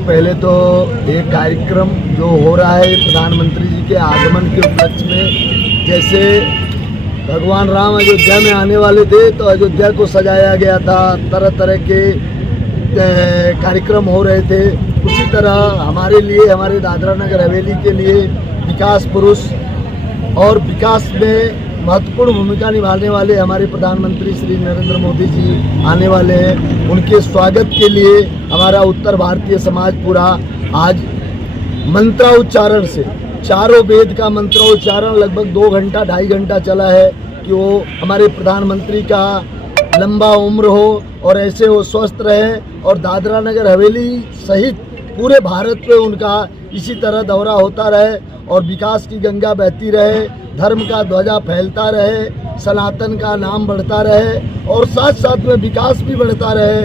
पहले तो एक कार्यक्रम जो हो रहा है प्रधानमंत्री जी के आगमन के उपलक्ष्य में, जैसे भगवान राम अयोध्या में आने वाले थे तो अयोध्या को सजाया गया था, तरह तरह के कार्यक्रम हो रहे थे। उसी तरह हमारे लिए, हमारे दादरा नगर हवेली के लिए विकास पुरुष और विकास में महत्वपूर्ण भूमिका निभाने वाले हमारे प्रधानमंत्री श्री नरेंद्र मोदी जी आने वाले हैं। उनके स्वागत के लिए हमारा उत्तर भारतीय समाज पूरा आज मंत्रोच्चारण से, चारों वेद का मंत्रोच्चारण लगभग 2 घंटा 2.5 घंटा चला है कि वो हमारे प्रधानमंत्री का लंबा उम्र हो और ऐसे वो स्वस्थ रहे और दादरा नगर हवेली सहित पूरे भारत में उनका इसी तरह दौरा होता रहे और विकास की गंगा बहती रहे, धर्म का ध्वजा फैलता रहे, सनातन का नाम बढ़ता रहे और साथ साथ में विकास भी बढ़ता रहे,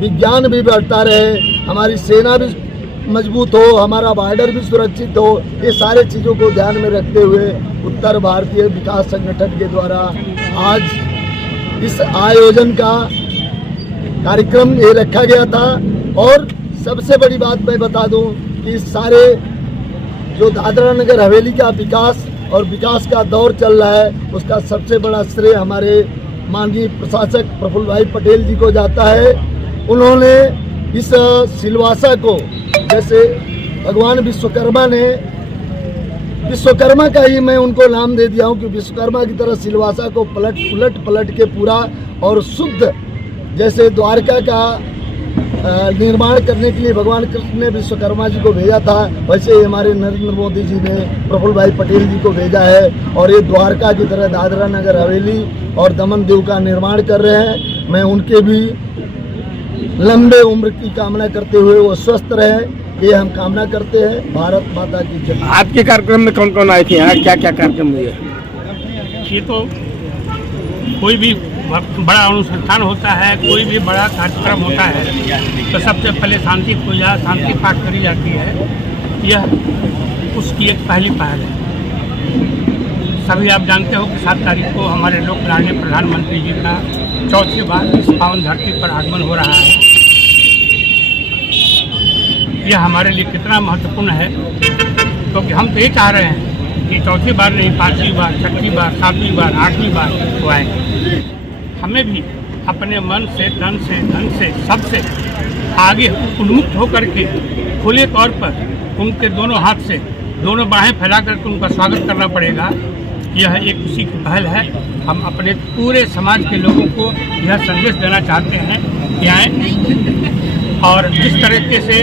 विज्ञान भी बढ़ता रहे, हमारी सेना भी मजबूत हो, हमारा बॉर्डर भी सुरक्षित हो। ये सारे चीज़ों को ध्यान में रखते हुए उत्तर भारतीय विकास संगठन के द्वारा आज इस आयोजन का कार्यक्रम ये रखा गया था। और सबसे बड़ी बात मैं बता दूं कि सारे जो दादरा नगर हवेली का विकास और विकास का दौर चल रहा है, उसका सबसे बड़ा श्रेय हमारे माननीय प्रशासक प्रफुल्ल भाई पटेल जी को जाता है। उन्होंने इस सिलवासा को, जैसे भगवान विश्वकर्मा ने, विश्वकर्मा का ही मैं उनको नाम दे दिया हूँ कि विश्वकर्मा की तरह सिलवासा को पलट के पूरा और शुद्ध, जैसे द्वारका का निर्माण करने के लिए भगवान कृष्ण ने विश्वकर्मा जी को भेजा था, वैसे ही हमारे नरेंद्र मोदी जी ने प्रफुल्ल भाई पटेल जी को भेजा है और ये द्वारका की तरह दादरा नगर हवेली और दमन दीव का निर्माण कर रहे हैं। मैं उनके भी लंबे उम्र की कामना करते हुए वो स्वस्थ रहे, ये हम कामना करते हैं। भारत माता की जय। आपके कार्यक्रम में कौन कौन आए थे यहाँ, क्या क्या कार्यक्रम हुए? ये तो कोई भी बड़ा अनुष्ठान होता है, कोई भी बड़ा कार्यक्रम होता है तो सबसे पहले शांति पूजा, शांति पाठ करी जाती है। यह उसकी एक पहली पहल है। सभी आप जानते हो कि 7 तारीख को हमारे लोक लाडले प्रधानमंत्री जी का 4थी बार इस पावन धरती पर आगमन हो रहा है। यह हमारे लिए कितना महत्वपूर्ण है, क्योंकि हम तो ये चाह रहे हैं कि 4थी बार नहीं, 5वीं बार, 6वीं बार, 7वीं बार, 8वीं बार वो आए। हमें भी अपने मन से, तन से, धन से, सबसे आगे उन्मुक्त होकर के खुले तौर पर उनके दोनों हाथ से, दोनों बाहें फैला करके उनका स्वागत करना पड़ेगा। यह एक उसी की पहल है। हम अपने पूरे समाज के लोगों को यह संदेश देना चाहते हैं कि आएँ और जिस तरीके से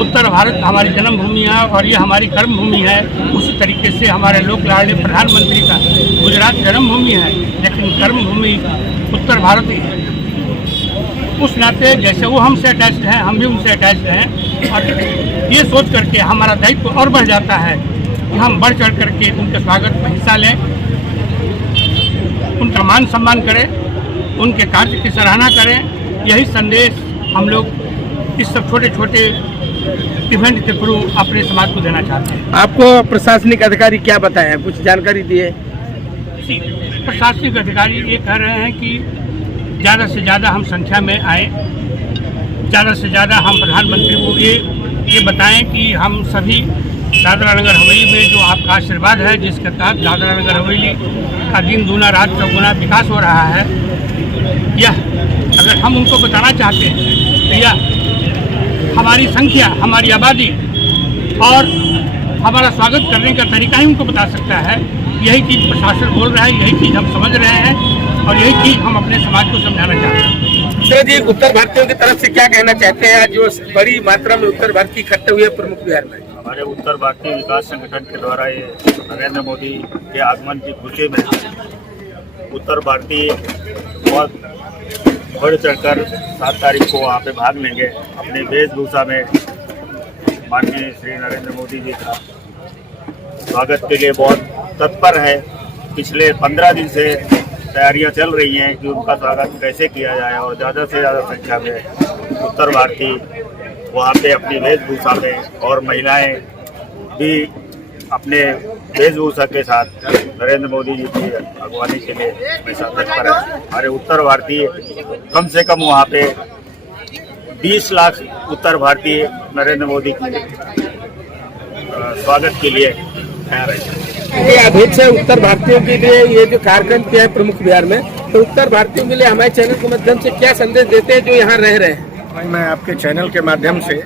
उत्तर भारत हमारी जन्मभूमि है और यह हमारी कर्मभूमि है, उसी तरीके से हमारे लोक लाडले प्रधानमंत्री का गुजरात जन्मभूमि है, लेकिन कर्मभूमि उत्तर भारत ही है। उस नाते जैसे वो हमसे अटैच्ड हैं, हम भी उनसे अटैच्ड हैं और ये सोच करके हमारा दायित्व और बढ़ जाता है कि हम बढ़ चढ़ करके उनके स्वागत में हिस्सा लें, उनका मान सम्मान करें, उनके कार्य की सराहना करें। यही संदेश हम लोग इस सब छोटे छोटे इवेंट के थ्रू अपने समाज को देना चाहते हैं। आपको प्रशासनिक अधिकारी क्या बताया, कुछ जानकारी दिए? प्रशासनिक अधिकारी ये कह रहे हैं कि ज़्यादा से ज़्यादा हम संख्या में आए, ज़्यादा से ज़्यादा हम प्रधानमंत्री को ये बताएं कि हम सभी दादरा नगर हवेली में जो आपका आशीर्वाद है, जिसके तहत दादरा नगर हवेली का दिन दूना रात चौगुना विकास हो रहा है, यह अगर हम उनको बताना चाहते हैं तो यह हमारी संख्या, हमारी आबादी और हमारा स्वागत करने का तरीका ही उनको बता सकता है। यही चीज़ प्रशासन बोल रहा है, यही चीज़ हम समझ रहे हैं और यही चीज़ हम अपने समाज को समझाना चाहते हैं। सर जी, उत्तर भारतीयों की तरफ से क्या कहना चाहते हैं जो बड़ी मात्रा में उत्तर भारतीय इकट्ठे हुए प्रमुख बिहार में? हमारे उत्तर भारतीय विकास संगठन के द्वारा ये नरेंद्र मोदी के आगमन की खुशी में उत्तर भारतीय बहुत बढ़ चढ़कर 7 तारीख को वहाँ पे भाग लेंगे। अपने वेशभूषा में माननीय श्री नरेंद्र मोदी जी का स्वागत के लिए बहुत तत्पर है। पिछले 15 दिन से तैयारियां चल रही हैं कि उनका स्वागत कैसे किया जाए और ज़्यादा से ज़्यादा संख्या में उत्तर भारतीय वहाँ पे अपनी वेशभूषा में और महिलाएं भी अपने वेशभूषा के साथ नरेंद्र मोदी जी की अगवानी के लिए हमेशा तत्पर है। हमारे उत्तर भारतीय कम से कम वहाँ पे 20 लाख उत्तर भारतीय नरेंद्र मोदी के स्वागत के लिए तैयार है। ये अध्यक्ष है उत्तर भारतीयों के लिए ये जो कार्यक्रम किया है प्रमुख बिहार में, तो उत्तर भारतीयों के लिए हमारे चैनल के माध्यम से क्या संदेश देते हैं जो यहाँ रह रहे हैं? मैं आपके चैनल के माध्यम से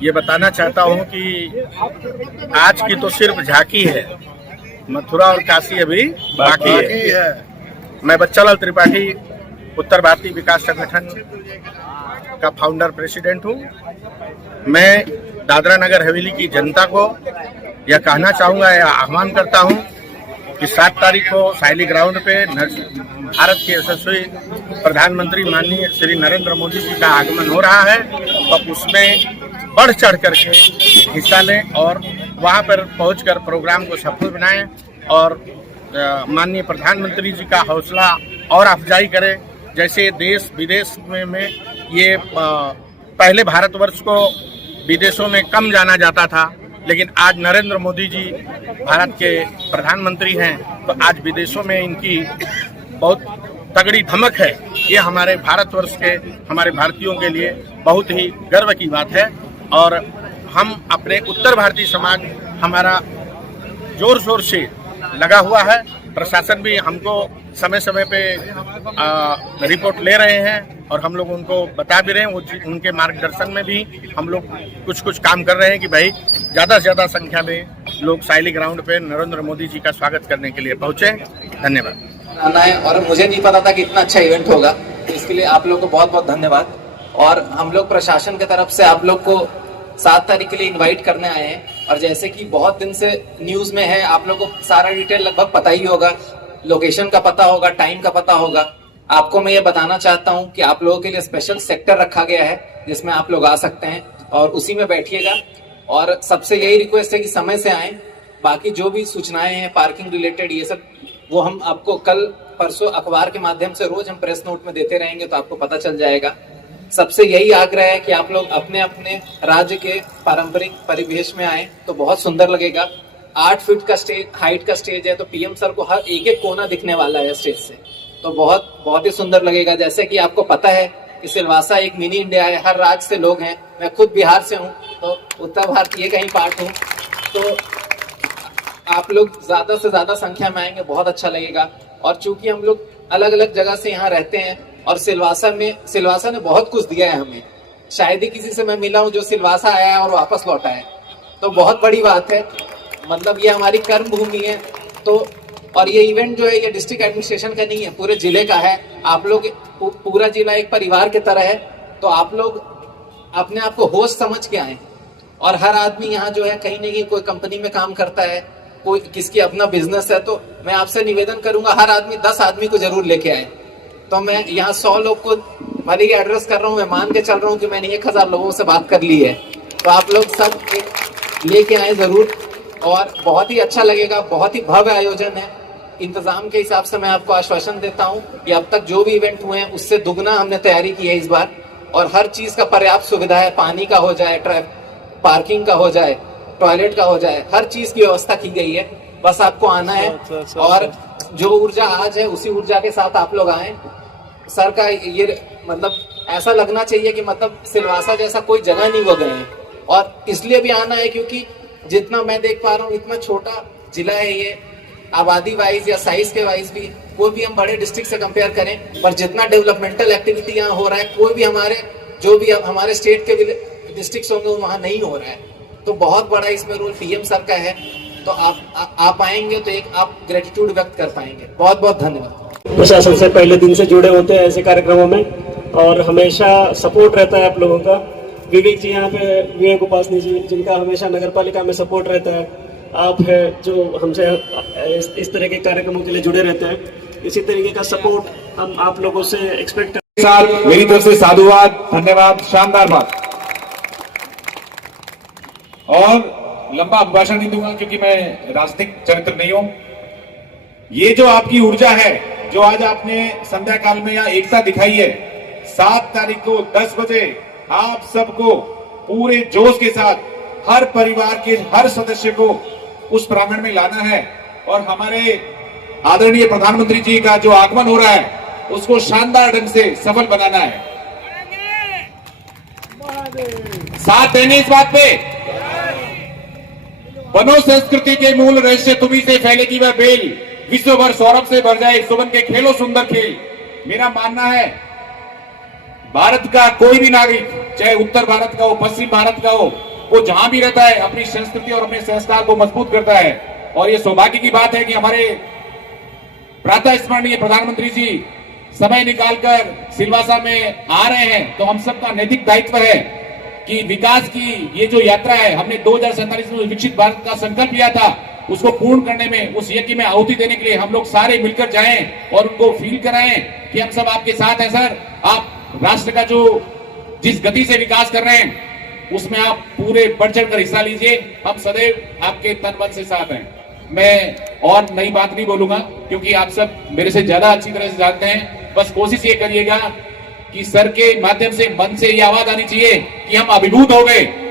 ये बताना चाहता हूँ कि आज की तो सिर्फ झांकी है, मथुरा और काशी अभी बाकी है। मैं बच्चालाल त्रिपाठी उत्तर भारतीय विकास संगठन का फाउंडर प्रेसिडेंट हूँ। मैं दादरा नगर हवेली की जनता को यह कहना चाहूँगा या आह्वान करता हूँ कि 7 तारीख को साइली ग्राउंड पे भारत के यशस्वी प्रधानमंत्री माननीय श्री नरेंद्र मोदी जी का आगमन हो रहा है, तो उसमें बढ़ चढ़ करके हिस्सा लें और वहाँ पर पहुंचकर प्रोग्राम को सफल बनाएं और माननीय प्रधानमंत्री जी का हौसला और अफजाई करें। जैसे देश विदेश में ये पहले भारतवर्ष को विदेशों में कम जाना जाता था, लेकिन आज नरेंद्र मोदी जी भारत के प्रधानमंत्री हैं, तो आज विदेशों में इनकी बहुत तगड़ी धमक है। ये हमारे भारतवर्ष के, हमारे भारतीयों के लिए बहुत ही गर्व की बात है और हम अपने उत्तर भारतीय समाज हमारा जोर शोर से लगा हुआ है। प्रशासन भी हमको समय समय पे रिपोर्ट ले रहे हैं और हम लोग उनको बता भी रहे हैं। उनके मार्गदर्शन में भी हम लोग कुछ काम कर रहे हैं कि भाई ज़्यादा से ज़्यादा संख्या में लोग साइली ग्राउंड पे नरेंद्र मोदी जी का स्वागत करने के लिए पहुँचे। धन्यवाद। आना है और मुझे नहीं पता था कि इतना अच्छा इवेंट होगा, तो इसके लिए आप लोग को बहुत बहुत धन्यवाद। और हम लोग प्रशासन की तरफ से आप लोग को 7 तारीख के लिए इनवाइट करने आए हैं और जैसे कि बहुत दिन से न्यूज़ में है, आप लोग को सारा डिटेल लगभग पता ही होगा, लोकेशन का पता होगा, टाइम का पता होगा। आपको मैं ये बताना चाहता हूँ कि आप लोगों के लिए स्पेशल सेक्टर रखा गया है जिसमें आप लोग आ सकते हैं और उसी में बैठिएगा। और सबसे यही रिक्वेस्ट है कि समय से आएँ। बाकी जो भी सूचनाएं हैं पार्किंग रिलेटेड ये सब, वो हम आपको कल परसों अखबार के माध्यम से रोज हम प्रेस नोट में देते रहेंगे, तो आपको पता चल जाएगा। सबसे यही आग्रह है कि आप लोग अपने अपने राज्य के पारंपरिक परिवेश में आए तो बहुत सुंदर लगेगा। 8 फीट का स्टेज हाइट का स्टेज है, तो पीएम सर को हर एक कोना दिखने वाला है स्टेज से, तो बहुत ही सुंदर लगेगा। जैसे कि आपको पता है कि सिलवासा एक मिनी इंडिया है, हर राज्य से लोग हैं। मैं खुद बिहार से हूँ, तो उत्तर भारतीय कहीं पार्ट हूँ, तो आप लोग ज्यादा से ज्यादा संख्या में आएंगे, बहुत अच्छा लगेगा। और चूंकि हम लोग अलग अलग जगह से यहाँ रहते हैं और सिलवासा ने बहुत कुछ दिया है हमें। शायद ही किसी से मैं मिला हूँ जो सिलवासा आया है और वापस लौटा है, तो बहुत बड़ी बात है। मतलब ये हमारी कर्म भूमि है। तो और ये इवेंट जो है ये डिस्ट्रिक्ट एडमिनिस्ट्रेशन का नहीं है, पूरे जिले का है। आप लोग पूरा जिला एक परिवार की तरह है, तो आप लोग अपने आप को होस्ट समझ के आए। और हर आदमी यहाँ जो है कहीं ना कहीं कोई कंपनी में काम करता है, कोई किसकी अपना बिजनेस है, तो मैं आपसे निवेदन करूंगा हर आदमी 10 आदमी को जरूर लेके आए। तो मैं यहाँ 100 लोग को भले ही एड्रेस कर रहा हूँ, मैं मान के चल रहा हूँ कि मैंने 1000 लोगों से बात कर ली है, तो आप लोग सब लेके आए जरूर और बहुत ही अच्छा लगेगा। बहुत ही भव्य आयोजन है। इंतजाम के हिसाब से मैं आपको आश्वासन देता हूँ कि अब तक जो भी इवेंट हुए हैं उससे दुगना हमने तैयारी की है इस बार, और हर चीज का पर्याप्त सुविधा है। पानी का हो जाए, पार्किंग का हो जाए, टॉयलेट का हो जाए, हर चीज की व्यवस्था की गई है। बस आपको आना है और जो ऊर्जा आज है उसी ऊर्जा के साथ आप लोग आए। सर का ये मतलब ऐसा लगना चाहिए कि मतलब सिलवासा जैसा कोई जगह नहीं वो गए हैं। और इसलिए भी आना है क्योंकि जितना मैं देख पा रहा हूँ इतना छोटा जिला है ये, आबादी वाइज या साइज के वाइज भी कोई भी हम बड़े डिस्ट्रिक्ट से कंपेयर करें, पर जितना डेवलपमेंटल एक्टिविटी यहाँ हो रहा है कोई भी हमारे स्टेट के डिस्ट्रिक्ट होंगे वो वहाँ नहीं हो रहा है। तो बहुत बड़ा इसमें रोल पीएम सर का है। तो आप आएंगे तो एक आप ग्रेटिट्यूड व्यक्त कर पाएंगे। बहुत बहुत धन्यवाद। प्रशासन से पहले दिन से जुड़े होते हैं ऐसे कार्यक्रमों में और हमेशा सपोर्ट रहता है आप लोगों का। विवेक जी यहाँ पे, विवेक उपासनी जी, जिनका हमेशा नगर पालिका में सपोर्ट रहता है। आप है जो हमसे इस तरह के कार्यक्रमों के लिए जुड़े रहते हैं, इसी तरीके का सपोर्ट हम आप लोगों से एक्सपेक्ट करते हैं। मेरी तरफ से साधुवाद, धन्यवाद, शानदार बात। और लंबा अभिभाषण नहीं दूंगा क्योंकि मैं राजनीतिक चरित्र नहीं हूं। ये जो आपकी ऊर्जा है, जो आज आपने संध्या काल में यहाँ एकता दिखाई है, 7 तारीख को 10 बजे आप सबको पूरे जोश के साथ हर परिवार के हर सदस्य को उस प्रांगण में लाना है और हमारे आदरणीय प्रधानमंत्री जी का जो आगमन हो रहा है उसको शानदार ढंग से सफल बनाना है। साथ देने इस बात पे। वनो संस्कृति के मूल रहस्य तुम्ही से फैलेगी वह बेल, विश्व भर सौरभ से भर जाए सुबन के खेलो सुंदर खेल। मेरा मानना है भारत का कोई भी नागरिक, चाहे उत्तर भारत का हो, पश्चिम भारत का हो, वो जहां भी रहता है अपनी संस्कृति और अपने संस्कार को मजबूत करता है। और ये सौभाग्य की बात है कि हमारे प्रातः स्मरणीय प्रधानमंत्री जी समय निकालकर सिलवासा में आ रहे हैं, तो हम सबका नैतिक दायित्व है कि विकास की ये जो यात्रा है, हमने 2047 में विकसित भारत का संकल्प लिया था, उसको पूर्ण करने में, उस यज्ञ में आहुति देने के लिए हम लोग सारे मिलकर जाएं और उनको फील कराएं कि हम सब आपके साथ हैं सर। आप राष्ट्र का जो जिस गति से विकास कर रहे हैं उसमें आप पूरे बढ़ चढ़ कर हिस्सा लीजिए। हम सदैव आपके तन मन से साथ हैं। मैं और नई बात नहीं बोलूंगा क्योंकि आप सब मेरे से ज्यादा अच्छी तरह से जानते हैं। बस कोशिश ये करिएगा कि सर के माध्यम से मन से ये आवाज आनी चाहिए कि हम अभिभूत हो गए।